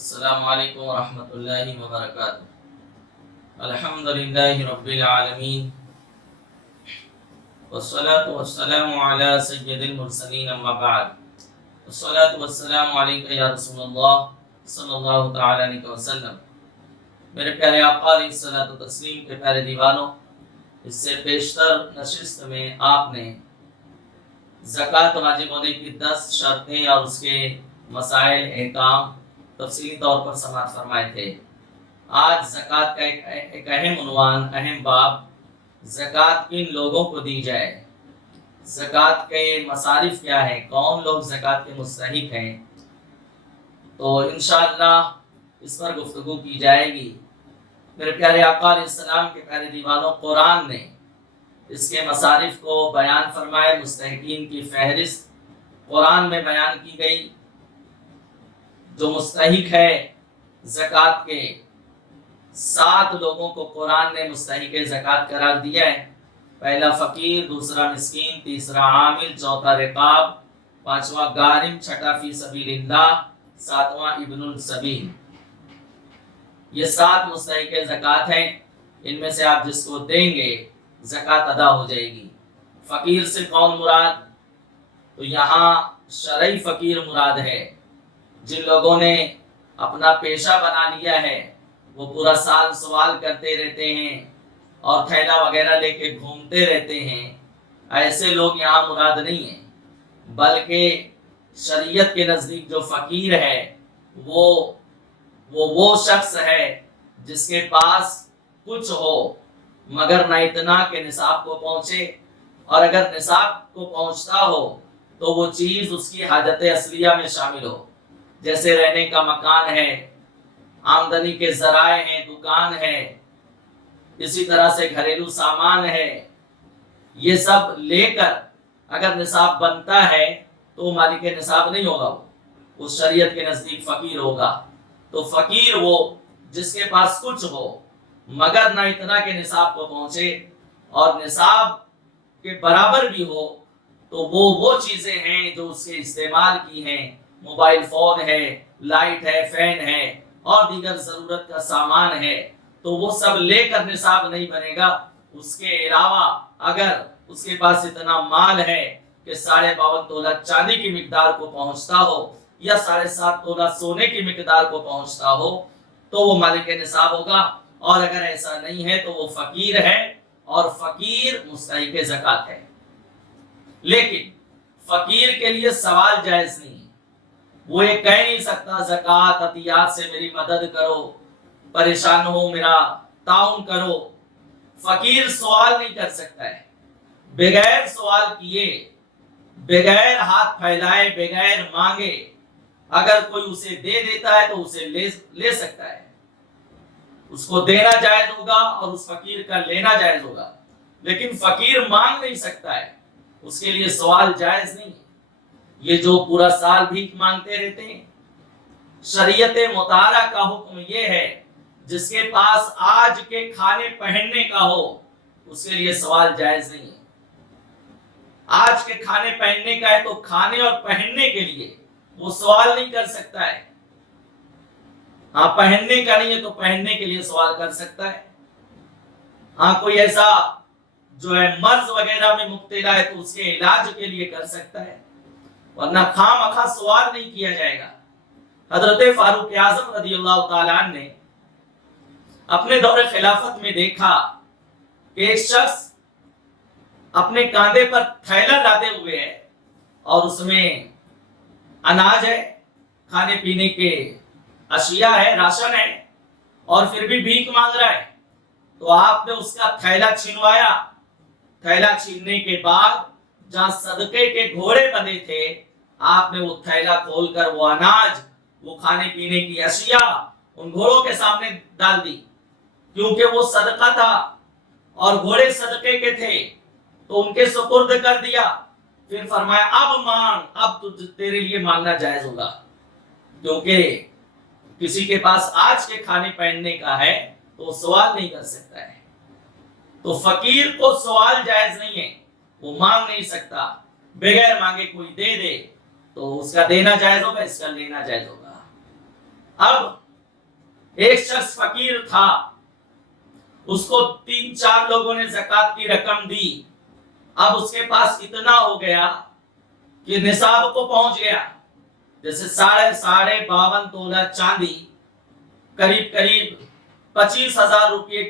السلام علیکم ورحمۃ اللہ وبرکاتہ۔ الحمدللہ رب العالمین والصلاة والسلام علی سید المرسلین اما بعد۔ والصلاة والسلام علیکہ یا رسول اللہ صلی اللہ تعالی علیہ وسلم۔ میرے پیارے آقا علیہ الصلوۃ والتسلیم کے پیارے دیوانوں، اس سے بیشتر نشست میں آپ نے زکوٰۃ واجب ہونے کی 10 شرطیں اور اس کے مسائل احکام تفصیلی طور پر سماعت فرمائے تھے۔ آج زکوٰۃ کا ایک اہم عنوان، اہم باب، زکوٰۃ کن لوگوں کو دی جائے، زکوٰۃ کے مصارف کیا ہیں، کون لوگ زکوٰۃ کے مستحق ہیں، تو انشاءاللہ اس پر گفتگو کی جائے گی۔ میرے پیارے آقا علیہ السلام کے پیارے دیوانوں، قرآن نے اس کے مصارف کو بیان فرمائے، مستحقین کی فہرست قرآن میں بیان کی گئی۔ جو مستحق ہے زکوٰۃ کے، 7 لوگوں کو قرآن نے مستحق زکوٰۃ قرار دیا ہے۔ پہلا فقیر، دوسرا مسکین، تیسرا عامل، چوتھا رقاب، پانچواں غارم، چھٹا فی سبیل اللہ، ساتواں ابن السبیل۔ یہ 7 مستحق زکوٰۃ ہیں۔ ان میں سے آپ جس کو دیں گے زکوٰۃ ادا ہو جائے گی۔ فقیر سے کون مراد؟ تو یہاں شرعی فقیر مراد ہے۔ جن لوگوں نے اپنا پیشہ بنا لیا ہے، وہ پورا سال سوال کرتے رہتے ہیں اور تھیلا وغیرہ لے کے گھومتے رہتے ہیں، ایسے لوگ یہاں مراد نہیں ہیں، بلکہ شریعت کے نزدیک جو فقیر ہے وہ شخص ہے جس کے پاس کچھ ہو مگر نہ اتنا کہ نصاب کو پہنچے، اور اگر نصاب کو پہنچتا ہو تو وہ چیز اس کی حاجت اصلیہ میں شامل ہو، جیسے رہنے کا مکان ہے، آمدنی کے ذرائع ہیں، دکان ہے، اسی طرح سے گھریلو سامان ہے۔ یہ سب لے کر اگر نصاب بنتا ہے تو مالک نصاب نہیں ہوگا، وہ شریعت کے نزدیک فقیر ہوگا۔ تو فقیر وہ جس کے پاس کچھ ہو مگر نہ اتنا کہ نصاب کو پہنچے، اور نصاب کے برابر بھی ہو تو وہ چیزیں ہیں جو اس کے استعمال کی ہیں، موبائل فون ہے، لائٹ ہے، فین ہے اور دیگر ضرورت کا سامان ہے، تو وہ سب لے کر نصاب نہیں بنے گا۔ اس کے علاوہ اگر اس کے پاس اتنا مال ہے کہ 52.5 تولہ چاندی کی مقدار کو پہنچتا ہو یا 7.5 تولہ سونے کی مقدار کو پہنچتا ہو تو وہ مالک نصاب ہوگا، اور اگر ایسا نہیں ہے تو وہ فقیر ہے، اور فقیر مستحق زکوٰۃ ہے۔ لیکن فقیر کے لیے سوال جائز نہیں ہے۔ وہ یہ کہہ نہیں سکتا زکوٰۃ عطیات سے میری مدد کرو، پریشان ہو میرا تعاون کرو۔ فقیر سوال نہیں کر سکتا ہے، بغیر سوال کیے، بغیر ہاتھ پھیلائے، بغیر مانگے اگر کوئی اسے دے دیتا ہے تو اسے لے سکتا ہے، اس کو دینا جائز ہوگا اور اس فقیر کا لینا جائز ہوگا۔ لیکن فقیر مانگ نہیں سکتا ہے، اس کے لیے سوال جائز نہیں ہے۔ یہ جو پورا سال بھیک مانگتے رہتے ہیں، شریعت مطالعہ کا حکم یہ ہے جس کے پاس آج کے کھانے پہننے کا ہو اس کے لیے سوال جائز نہیں ہے۔ آج کے کھانے پہننے کا ہے تو کھانے اور پہننے کے لیے وہ سوال نہیں کر سکتا ہے۔ ہاں، پہننے کا نہیں ہے تو پہننے کے لیے سوال کر سکتا ہے۔ ہاں، کوئی ایسا جو ہے مرض وغیرہ میں مبتلا ہے تو اس کے علاج کے لیے کر سکتا ہے، ورنہ خواہ سوال نہیں کیا جائے گا۔ حضرت فاروق اعظم رضی اللہ تعالیٰ عنہ نے اپنے دور خلافت میں دیکھا کہ ایک شخص اپنے کاندھے پر تھیلا لادے ہوئے ہے اور اس میں اناج ہے، کھانے پینے کے اشیاء ہے، راشن ہے، اور پھر بھی بھیک مانگ رہا ہے۔ تو آپ نے اس کا تھیلا چھنوایا۔ تھیلا چھیننے کے بعد جہاں صدقے کے گھوڑے بندے تھے، آپ نے وہ تھیلا کھول کر وہ اناج، وہ کھانے پینے کی اشیاء ان گھوڑوں کے سامنے ڈال دی، کیونکہ وہ صدقہ تھا اور گھوڑے صدقے کے تھے، تو ان کے سپرد کر دیا۔ پھر فرمایا اب مانگ، اب تیرے لیے مانگنا جائز ہوگا، کیونکہ کسی کے پاس آج کے کھانے پہننے کا ہے تو وہ سوال نہیں کر سکتا ہے۔ تو فقیر کو سوال جائز نہیں ہے، وہ مانگ نہیں سکتا، بغیر مانگے کوئی دے دے تو اس کا دینا جائز ہوگا، اس کا لینا جائز ہوگا۔ اب ایک شخص فقیر تھا، اس کو 3-4 لوگوں نے زکات کی رقم دی، اب اس کے پاس اتنا ہو گیا کہ نصاب کو پہنچ گیا، جیسے 52.5 تولہ چاندی، قریب 25,000 روپے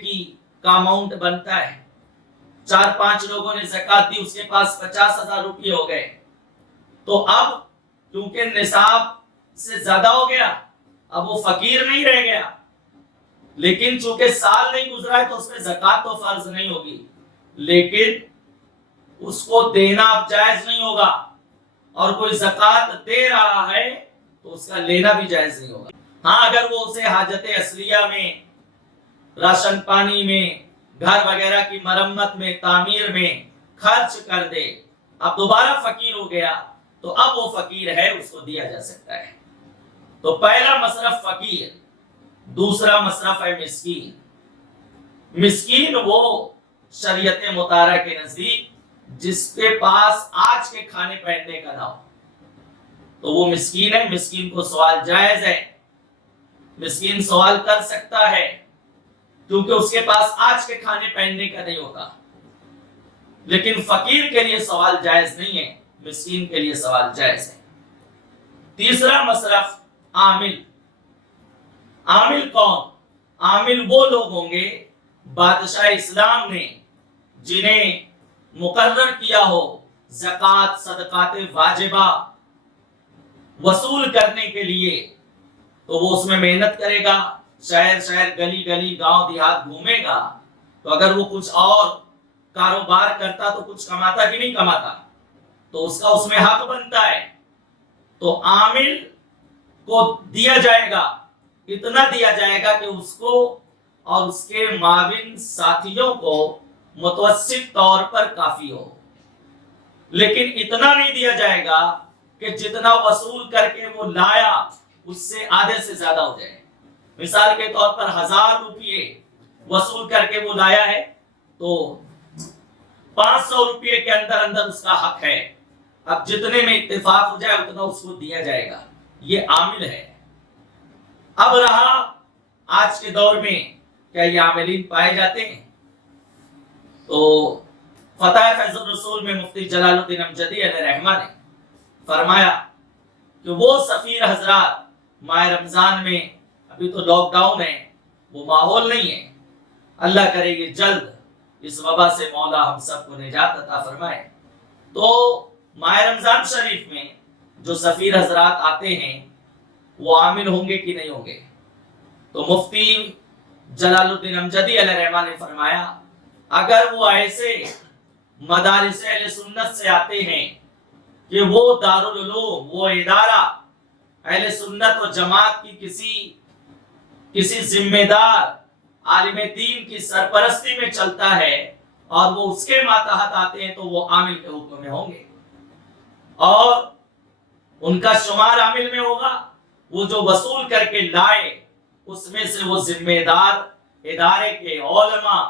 کا اماؤنٹ بنتا ہے، 4-5 لوگوں نے زکات دی، اس کے پاس 50,000 روپے ہو گئے، تو اب کیونکہ نصاب سے زیادہ ہو گیا، اب وہ فقیر نہیں رہ گیا، لیکن چونکہ سال نہیں گزرا ہے تو اس پہ زکات تو فرض نہیں ہوگی، لیکن اس کو دینا اب جائز نہیں ہوگا، اور کوئی زکات دے رہا ہے تو اس کا لینا بھی جائز نہیں ہوگا۔ ہاں اگر وہ اسے حاجت اصلیہ میں، راشن پانی میں، گھر وغیرہ کی مرمت میں، تعمیر میں خرچ کر دے، اب دوبارہ فقیر ہو گیا تو اب وہ فقیر ہے، اس کو دیا جا سکتا ہے۔ تو پہلا مصرف فقیر، دوسرا مصرف ہے مسکین۔ مسکین وہ شریعت مطہرہ کے نزدیک جس کے پاس آج کے کھانے پہننے کا نہ ہو، تو وہ مسکین ہے۔ مسکین کو سوال جائز ہے، مسکین سوال کر سکتا ہے، کیونکہ اس کے پاس آج کے کھانے پہننے کا نہیں ہوتا، لیکن فقیر کے لیے سوال جائز نہیں ہے، مسکین کے لیے سوال جائز ہے۔ تیسرا مصرف عامل۔ عامل کون؟ عامل وہ لوگ ہوں گے بادشاہ اسلام نے جنہیں مقرر کیا ہو زکوٰۃ صدقات واجبہ وصول کرنے کے لیے، تو وہ اس میں محنت کرے گا، شہر شہر گلی گلی گاؤں دیہات گھومے گا، تو اگر وہ کچھ اور کاروبار کرتا تو کچھ کماتا کہ نہیں کماتا، تو اس کا اس میں حق بنتا ہے، تو عامل کو دیا جائے گا، اتنا دیا جائے گا کہ اس کو اور اس کے معاون ساتھیوں کو متوسط طور پر کافی ہو، لیکن اتنا نہیں دیا جائے گا کہ جتنا وصول کر کے وہ لایا اس سے آدھے سے زیادہ ہو جائے۔ مثال کے طور پر 1000 روپے وصول کر کے وہ لایا ہے تو 500 روپے کے اندر اندر اس کا حق ہے، اب جتنے میں اتفاق ہو جائے اتنا اس کو دیا جائے گا، یہ عامل ہے۔ اب رہا آج کے دور میں کیا یہ عاملین پائے جاتے ہیں؟ تو فتح فیض الرسول میں مفتی جلال الدین امجدی علیہ رحمہ نے فرمایا کہ وہ سفیر حضرات ماہ رمضان میں، ابھی تو لاک ڈاؤن ہے، وہ ماحول نہیں ہے، اللہ کرے کہ جلد اس وبا سے مولا ہم سب کو نجات عطا فرمائے، تو ماہ رمضان شریف میں جو سفیر حضرات آتے ہیں وہ عامل ہوں گے کہ نہیں ہوں گے؟ تو مفتی جلال الدین امجدی علیہ رحمہ نے فرمایا اگر وہ ایسے مدارس اہل سنت سے آتے ہیں کہ وہ دارالعلوم، وہ ادارہ اہل سنت و جماعت کی کسی ذمہ دار عالم دین کی سرپرستی میں چلتا ہے اور وہ اس کے ماتحت آتے ہیں تو وہ عامل کے حکم میں ہوں گے، اور ان کا شمار عامل میں ہوگا، وہ جو وصول کر کے لائے اس میں سے وہ ذمہ دار ادارے کے علماء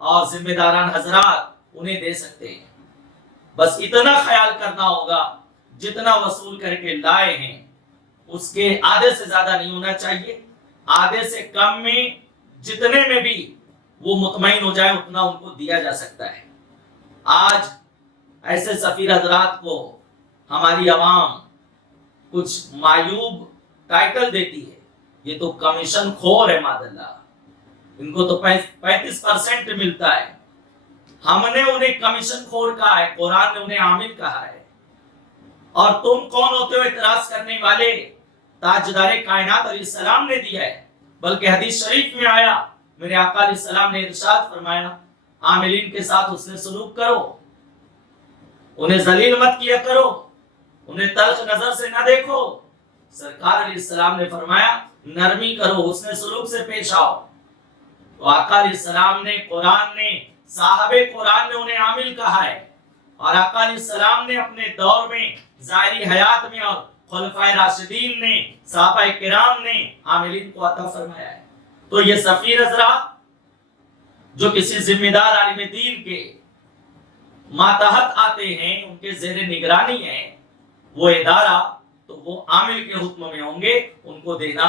اور ذمہ داران حضرات انہیں دے سکتے ہیں۔ بس اتنا خیال کرنا ہوگا جتنا وصول کر کے لائے ہیں اس کے آدھے سے زیادہ نہیں ہونا چاہیے، آدھے سے کم میں جتنے میں بھی وہ مطمئن ہو جائے اتنا ان کو دیا جا سکتا ہے۔ آج ایسے سفیر حضرات کو ہماری عوام کچھ معیوب ٹائٹل دیتی ہے، یہ تو کمیشن خور ہے، ماد اللہ، ان کو تو 35% ملتا ہے، ہم نے انہیں کمیشن خور کہا ہے، قرآن نے انہیں عامل کہا ہے، اور تم کون ہوتے ہو اعتراض کرنے والے؟ تاجدار کائنات علیہ السلام نے دیا ہے، بلکہ حدیث شریف میں آیا میرے آقا علیہ السلام نے ارشاد فرمایا عاملین کے ساتھ حسن سلوک کرو، انہیں ذلیل مت کیا کرو، انہیں تلخ نظر سے نہ دیکھو، سرکار علیہ السلام نے فرمایا نرمی کرو، حسن سلوک سے پیش آؤ، تو آقا علیہ السلام نے، قرآن نے، صاحب قرآن نے انہیں عامل کہا ہے، اور آقا علیہ السلام نے اپنے دور میں ظاہری حیات میں اور خلفائے راشدین نے، صحابہ کرام نے عاملین کو عطا فرمایا ہے۔ تو یہ سفیر حضرات جو کسی ذمہ دار عالم دین کے ماتحت آتے ہیں، ان کے زیر نگرانی ہے وہ ادارہ، تو وہ عامل کے حکم میں ہوں گے، ان کو دینا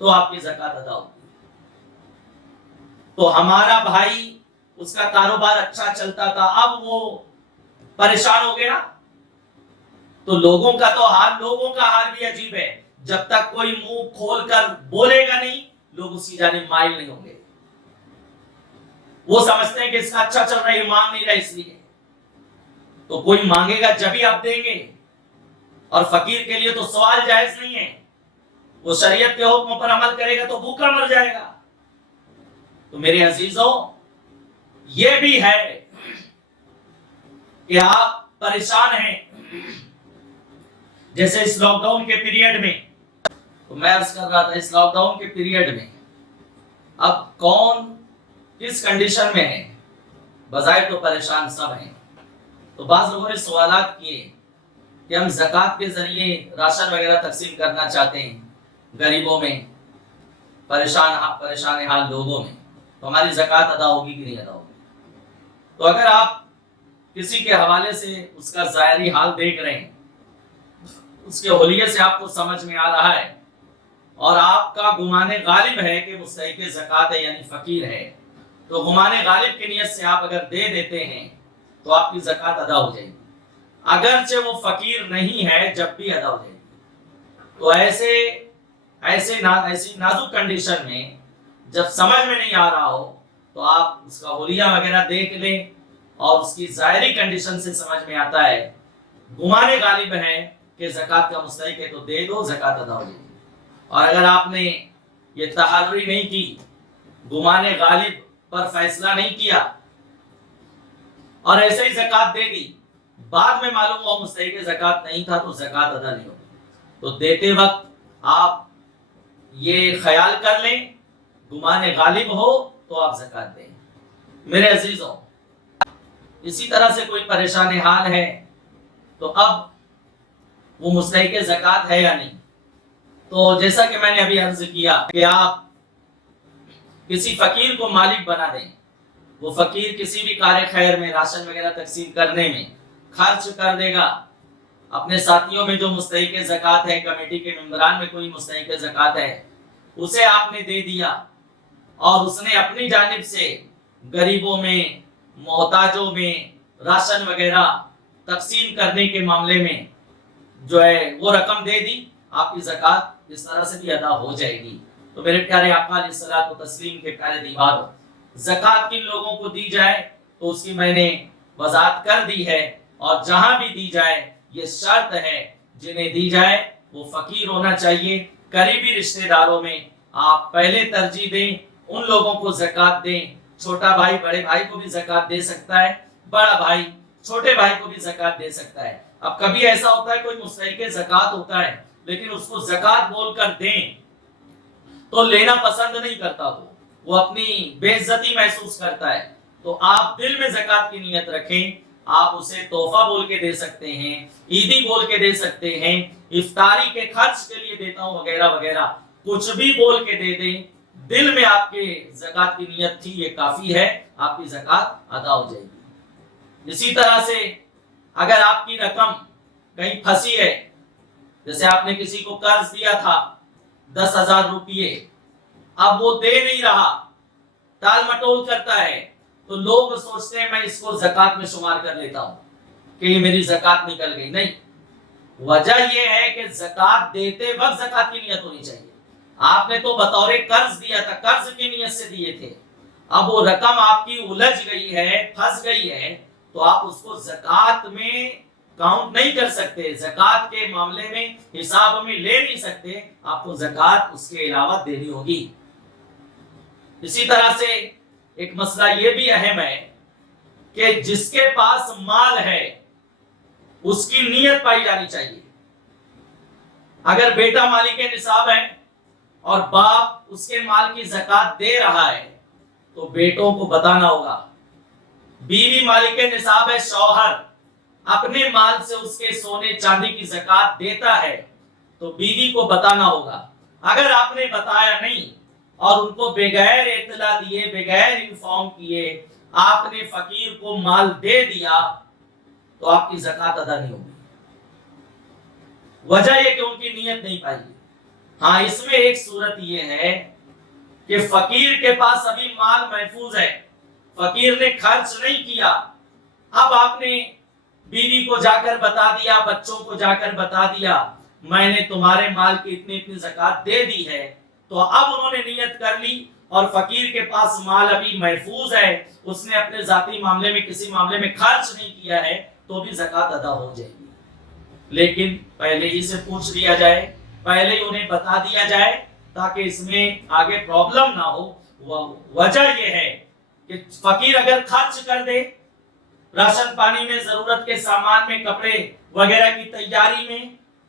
تو آپ کی زکات ادا ہوگی۔ تو ہمارا بھائی، اس کا کاروبار اچھا چلتا تھا، اب وہ پریشان ہو گیا، تو لوگوں کا حال بھی عجیب ہے، جب تک کوئی منہ کھول کر بولے گا نہیں، لوگ اسی جانب مائل نہیں ہوں گے۔ وہ سمجھتے ہیں کہ اس کا اچھا چل رہا ہے، مانگ نہیں رہا اس لیے، تو کوئی مانگے گا جبھی آپ دیں گے، اور فقیر کے لیے تو سوال جائز نہیں ہے، وہ شریعت کے حکم پر عمل کرے گا تو بھوکا مر جائے گا۔ تو میرے عزیزوں، یہ بھی ہے کہ آپ پریشان ہیں، جیسے اس لاک ڈاؤن کے پیریڈ میں، تو میں عرض کر رہا تھا اس لاک ڈاؤن کے پیریڈ میں اب کون کس کنڈیشن میں ہے؟ بظاہر تو پریشان سب ہیں۔ تو بعض لوگوں نے سوالات کیے کہ ہم زکوٰۃ کے ذریعے راشن وغیرہ تقسیم کرنا چاہتے ہیں غریبوں میں، پریشان حال لوگوں میں، تو ہماری زکوٰۃ ادا ہوگی کہ نہیں ادا ہوگی؟ تو اگر آپ کسی کے حوالے سے اس کا ظاہری حال دیکھ رہے ہیں، اس کے حلیے سے آپ کو سمجھ میں آ رہا ہے، اور آپ کا گمان غالب ہے کہ مستحق زکوٰۃ ہے یعنی فقیر ہے، تو گمان غالب کی نیت سے آپ اگر دے دیتے ہیں تو آپ کی زکوٰۃ ادا ہو جائے گی، اگرچہ وہ فقیر نہیں ہے جب بھی ادا ہو جائے گی۔ تو ایسی نازک کنڈیشن میں جب سمجھ میں نہیں آ رہا ہو تو آپ اس کا حلیہ وغیرہ دیکھ لیں، اور اس کی ظاہری کنڈیشن سے سمجھ میں آتا ہے، گمان غالب ہے کہ زکوٰۃ کا مستحق ہے تو دے دو، زکوٰۃ ادا ہو جائے گی۔ اور اگر آپ نے یہ تحری نہیں کی، گمان غالب پر فیصلہ نہیں کیا، اور ایسے ہی زکوٰۃ دے دی، بعد میں معلوم ہوا مستحق زکوٰۃ نہیں تھا، تو زکوٰۃ ادا نہیں ہوگی۔ تو دیتے وقت آپ یہ خیال کر لیں، گمان غالب ہو تو آپ زکوٰۃ دیں۔ میرے عزیزوں، اسی طرح سے کوئی پریشان حال ہے تو اب وہ مستحق زکوٰۃ ہے یا نہیں؟ تو جیسا کہ میں نے ابھی عرض کیا کہ آپ کسی فقیر کو مالک بنا دیں، وہ فقیر کسی بھی کار خیر میں، راشن وغیرہ تقسیم کرنے میں خرچ کر دے گا، اپنے ساتھیوں میں جو مستحق زکوٰۃ ہے، کمیٹی کے ممبران میں کوئی مستحق زکوٰۃ ہے، اسے آپ نے دے دیا، اور اس نے اپنی جانب سے غریبوں میں، محتاجوں میں راشن وغیرہ تقسیم کرنے کے معاملے میں جو ہے وہ رقم دے دی، آپ کی زکوٰۃ اس طرح سے بھی ادا ہو جائے گی۔ تو میرے پیارے آقا علیہ الصلوۃ والتسلیم کے پیارے دیواروں، زکوٰۃ کن لوگوں کو دی جائے تو اس کی میں نے وضاحت کر دی ہے، اور جہاں بھی دی جائے یہ شرط ہے جنہیں دی جائے وہ فقیر ہونا چاہیے، قریبی رشتہ داروں میں آپ پہلے ترجیح دیں، ان لوگوں کو زکوٰۃ دیں۔ چھوٹا بھائی بڑے بھائی کو بھی زکوٰۃ دے سکتا ہے، بڑا بھائی چھوٹے بھائی کو بھی زکوٰۃ دے سکتا ہے۔ اب کبھی ایسا ہوتا ہے کوئی مستحق زکوٰۃ ہوتا ہے لیکن اس کو زکوٰۃ بول کر دیں تو لینا پسند نہیں کرتا، وہ اپنی بے عزتی محسوس کرتا ہے، تو آپ دل میں زکوٰۃ کی نیت رکھیں، آپ اسے تحفہ بول کے دے سکتے ہیں، عیدی بول کے دے سکتے ہیں، افطاری کے خرچ کے لیے دیتا ہوں وغیرہ وغیرہ، کچھ بھی بول کے دے دیں، دل میں آپ کے زکوٰۃ کی نیت تھی، یہ کافی ہے، آپ کی زکوٰۃ ادا ہو جائے گی۔ اسی طرح سے اگر آپ کی رقم کہیں پھنسی ہے، جیسے آپ نے کسی کو قرض دیا تھا 10,000 روپیے، اب وہ دے نہیں رہا، ٹال مٹول کرتا ہے، تو لوگ سوچتے ہیں میں اس کو زکوٰۃ میں شمار کر لیتا ہوں کہ یہ میری زکوٰۃ نکل گئی۔ نہیں، وجہ یہ ہے کہ زکوٰۃ دیتے وقت زکوٰۃ کی نیت ہونی چاہیے۔ آپ نے تو بطور قرض دیا تھا، قرض کی نیت سے دیے تھے، اب وہ رقم آپ کی الجھ گئی ہے، پھنس گئی ہے، تو آپ اس کو زکوٰۃ میں کاؤنٹ نہیں کر سکتے، زکوٰۃ کے معاملے میں حساب میں لے نہیں سکتے، آپ کو زکوٰۃ اس کے علاوہ دینی ہوگی۔ اسی طرح سے ایک مسئلہ یہ بھی اہم ہے کہ جس کے پاس مال ہے اس کی نیت پائی جانی چاہیے۔ اگر بیٹا مالک نصاب ہے اور باپ اس کے مال کی زکوٰۃ دے رہا ہے تو بیٹوں کو بتانا ہوگا، بیوی مالک نصاب ہے، شوہر اپنے مال سے اس کے سونے چاندی کی زکوٰۃ دیتا ہے تو بیوی کو بتانا ہوگا۔ اگر آپ نے بتایا نہیں اور ان کو بغیر اطلاع دیے، بغیر انفارم کیے آپ نے فقیر کو مال دے دیا تو آپ کی زکوٰۃ ادا نہیں ہوگی۔ وجہ یہ کہ ان کی نیت نہیں پائی۔ ہاں اس میں ایک صورت یہ ہے کہ فقیر کے پاس ابھی مال محفوظ ہے، فقیر نے خرچ نہیں کیا، اب آپ نے بیوی کو جا کر بتا دیا، بچوں کو جا کر بتا دیا میں نے تمہارے مال کی اتنی اتنی زکوٰۃ دے دی ہے، تو اب انہوں نے نیت کر لی اور فقیر کے پاس مال ابھی محفوظ ہے، اس نے اپنے ذاتی معاملے میں کسی معاملے میں خرچ نہیں کیا ہے، تو بھی زکوٰۃ ادا ہو جائے گی۔ لیکن پہلے ہی سے پوچھ لیا جائے، پہلے ہی انہیں بتا دیا جائے تاکہ اس میں آگے پرابلم نہ ہو۔ وجہ یہ ہے کہ فقیر اگر خرچ کر دے راشن پانی میں، ضرورت کے سامان میں، کپڑے وغیرہ کی تیاری میں،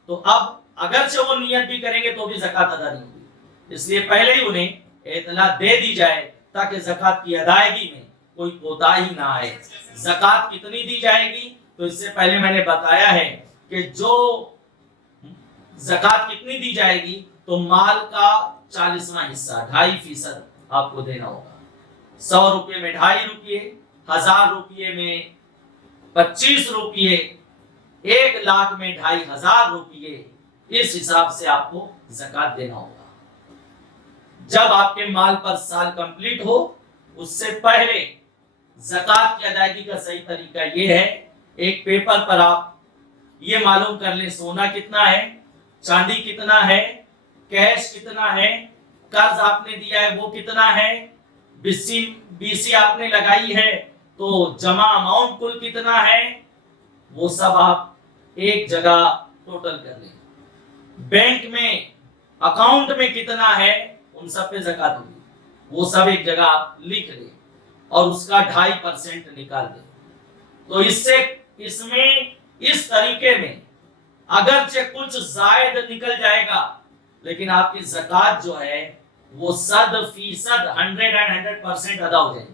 تو اب اگرچہ وہ نیت بھی کریں گے تو بھی زکوٰۃ ادا نہیں ہوگی۔ اس لیے پہلے ہی انہیں اطلاع دے دی جائے تاکہ زکوٰۃ کی ادائیگی میں کوئی کوتاہی نہ آئے۔ زکوٰۃ کتنی دی جائے گی تو اس سے پہلے میں نے بتایا ہے کہ جو زکوٰۃ کتنی دی جائے گی تو مال کا 40واں حصہ 2.5% آپ کو دینا ہوگا۔ 100 روپے میں 2.5 روپے، 1000 روپے میں 25 روپے، 1 لاکھ میں 2500 روپے، اس حساب سے آپ کو زکوٰۃ دینا ہوگا۔ جب آپ کے مال پر سال کمپلیٹ ہو اس سے پہلے زکوٰۃ کی ادائیگی کا صحیح طریقہ یہ ہے، ایک پیپر پر آپ یہ معلوم کر لیں سونا کتنا ہے، چاندی کتنا ہے، کیش کتنا ہے، قرض آپ نے دیا ہے وہ کتنا ہے، بیسی آپ نے لگائی ہے تو جمع اماؤنٹ کل کتنا ہے، وہ سب آپ ایک جگہ ٹوٹل کر لیں۔ بینک میں اکاؤنٹ میں کتنا ہے ان سب پہ زکوٰۃ ہوگی، وہ سب ایک جگہ آپ لکھ لیں اور اس کا 2.5% نکال دیں۔ تو اس میں اس طریقے میں اگرچہ کچھ زائد نکل جائے گا لیکن آپ کی زکوٰۃ جو ہے وہ 100% 100% ادا ہو جائے گی۔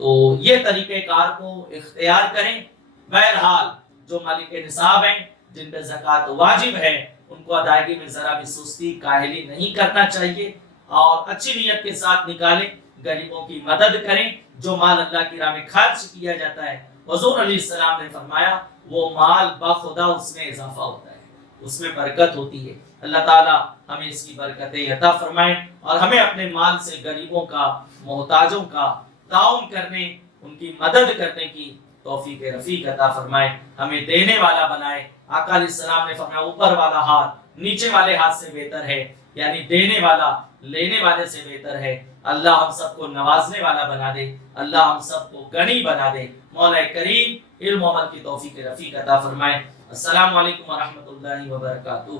تو یہ طریقہ کار کو اختیار کریں۔ بہرحال جو مالک نصاب ہیں جن پہ زکوٰۃ واجب ہے ان کو ادائیگی میں ذرا بھی سستی کاہلی نہیں کرنا چاہیے اور اچھی نیت کے ساتھ نکالیں، غریبوں کی مدد کریں۔ جو مال اللہ کی راہ میں خرچ کیا جاتا ہے حضور علیہ السلام نے فرمایا وہ مال بخدا اس میں اضافہ ہوتا ہے، اس میں برکت ہوتی ہے۔ اللہ تعالیٰ ہمیں اس کی برکتیں عطا فرمائیں اور ہمیں اپنے مال سے غریبوں کا، محتاجوں کا تعاون کرنے، ان کی مدد کرنے کی توفیق رفیق عطا فرمائے، ہمیں دینے والا بنائے۔ آقا علیہ السلام نے فرمایا اوپر والا ہاتھ نیچے والے ہاتھ سے بہتر ہے، یعنی دینے والا لینے والے سے بہتر ہے۔ اللہ ہم سب کو نوازنے والا بنا دے، اللہ ہم سب کو غنی بنا دے۔ مولا کریم علم و عمل کی توفیق رفیق عطا فرمائے۔ السلام علیکم ورحمۃ اللہ وبرکاتہ۔